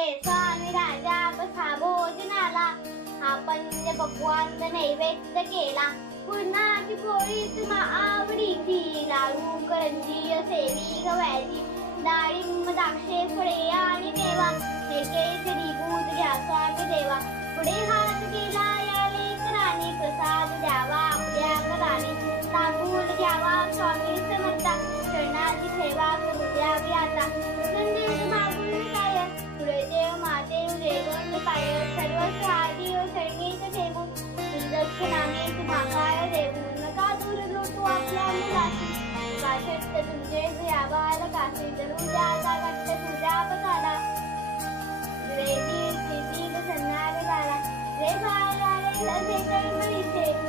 हे स्वामी राजा बसा भोजनाला? आपण ते पक्वान नैवेद्य केला पुरणाची पोळी तुम्हा आवडीची लाडू करंजी सेवी गव्याची डाळिंब द्राक्षे फळे आणि मेवा हे केसरी दूध घ्या स्वामी देवा. पुढे हात केला या लेकराने प्रसाद द्यावा आपल्या घराने. तांदूळ घ्यावा स्वामी समर्था. क्षणाची सेवा करू द्यावी आता दक्षिणाने देऊ नका दूर लोटू आपल्या तुमचे घ्यावाल काशी धरून द्याचा घट्ट तुझ्या पसाला रेती स्थिती सन्नाग झाला रे बाळाले असे कर्म